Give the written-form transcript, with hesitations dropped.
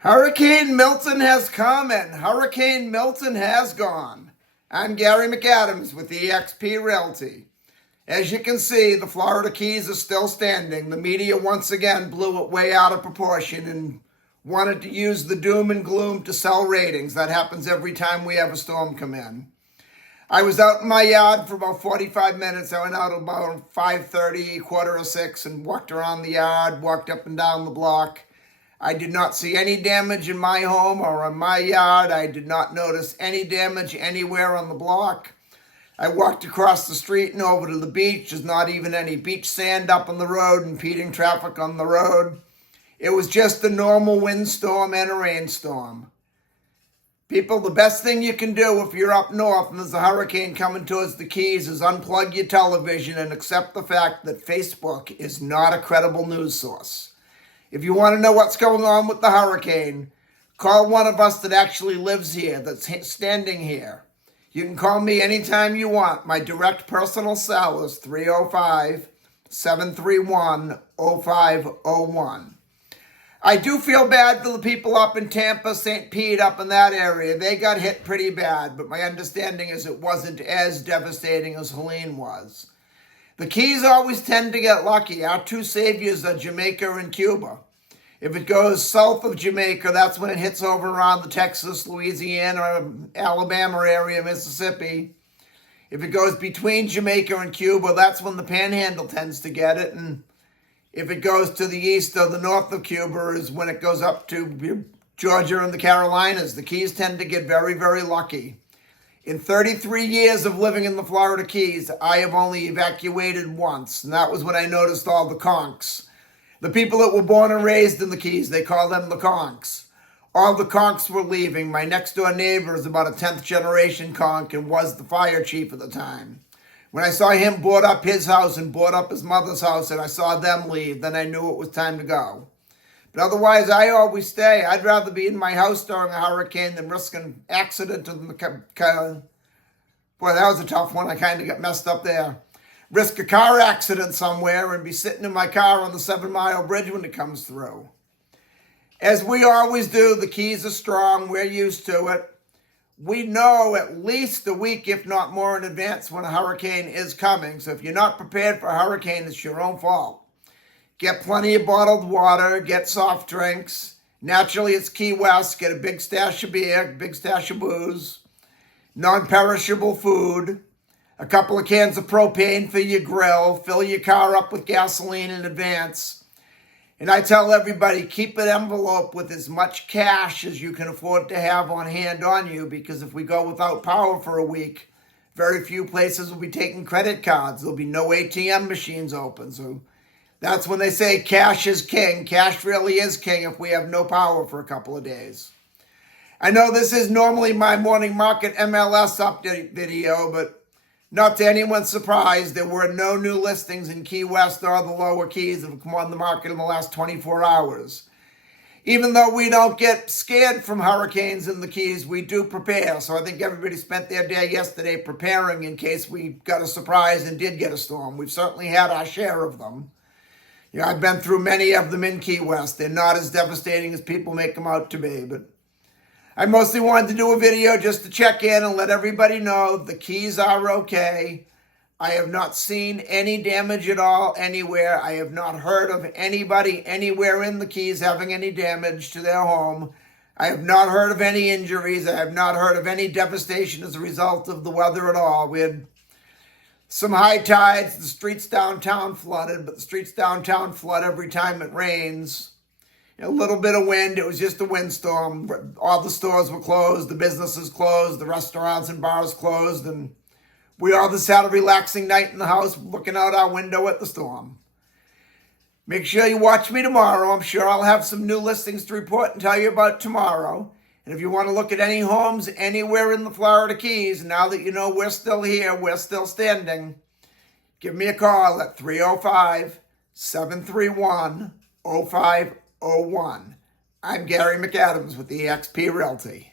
Hurricane Milton has come and Hurricane Milton has gone. I'm Gary McAdams with eXp Realty. As you can see, the Florida Keys are still standing. The media once again blew it way out of proportion and wanted to use the doom and gloom to sell ratings. That happens every time we have a storm come in. I was out in my yard for about 45 minutes. I went out about 5:30, 5:45, and walked around the yard, walked up and down the block. I did not see any damage in my home or on my yard. I did not notice any damage anywhere on the block. I walked across the street and over to the beach. There's not even any beach sand up on the road impeding traffic on the road. It was just a normal windstorm and a rainstorm. People, the best thing you can do if you're up north and there's a hurricane coming towards the Keys is unplug your television and accept the fact that Facebook is not a credible news source. If you want to know what's going on with the hurricane, call one of us that actually lives here, that's standing here. You can call me anytime you want. My direct personal cell is 305-731-0501. I do feel bad for the people up in Tampa, St. Pete, up in that area. They got hit pretty bad, but my understanding is it wasn't as devastating as Helene was. The Keys always tend to get lucky. Our two saviors are Jamaica and Cuba. If it goes south of Jamaica, that's when it hits over around the Texas, Louisiana, Alabama area, Mississippi. If it goes between Jamaica and Cuba, that's when the Panhandle tends to get it. And if it goes to the east or the north of Cuba is when it goes up to Georgia and the Carolinas. The Keys tend to get very, very lucky. In 33 years of living in the Florida Keys, I have only evacuated once, and that was when I noticed all the conchs. The people that were born and raised in the Keys, they call them the conchs. All the conchs were leaving. My next-door neighbor is about a 10th generation conch and was the fire chief at the time. When I saw him board up his house and board up his mother's house and I saw them leave, then I knew it was time to go. But otherwise, I always stay. I'd rather be in my house during a hurricane than risk an accident in the car. Boy, that was a tough one. I kind of got messed up there. Risk a car accident somewhere and be sitting in my car on the 7 Mile Bridge when it comes through. As we always do, the Keys are strong. We're used to it. We know at least a week, if not more in advance, when a hurricane is coming. So if you're not prepared for a hurricane, it's your own fault. Get plenty of bottled water, get soft drinks. Naturally, it's Key West. Get a big stash of beer, big stash of booze, non-perishable food, a couple of cans of propane for your grill, fill your car up with gasoline in advance. And I tell everybody, keep an envelope with as much cash as you can afford to have on hand on you, because if we go without power for a week, very few places will be taking credit cards. There'll be no ATM machines open. So that's when they say cash is king. Cash really is king if we have no power for a couple of days. I know this is normally my morning market MLS update video, but not to anyone's surprise, there were no new listings in Key West or the lower Keys that have come on the market in the last 24 hours. Even though we don't get scared from hurricanes in the Keys, we do prepare. So I think everybody spent their day yesterday preparing in case we got a surprise and did get a storm. We've certainly had our share of them. You know, I've been through many of them in Key West. They're not as devastating as people make them out to be, but I mostly wanted to do a video just to check in and let everybody know the Keys are okay. I have not seen any damage at all anywhere. I have not heard of anybody anywhere in the Keys having any damage to their home. I have not heard of any injuries. I have not heard of any devastation as a result of the weather at all. We had some high tides. The streets downtown flooded, but the streets downtown flood every time it rains. A little bit of wind. It was just a windstorm. All the stores were closed. The businesses closed. The restaurants and bars closed. And we all just had a relaxing night in the house looking out our window at the storm. Make sure you watch me tomorrow. I'm sure I'll have some new listings to report and tell you about tomorrow. And if you want to look at any homes anywhere in the Florida Keys, now that you know we're still here, we're still standing, give me a call at 305-731-0501. I'm Gary McAdams with eXp Realty.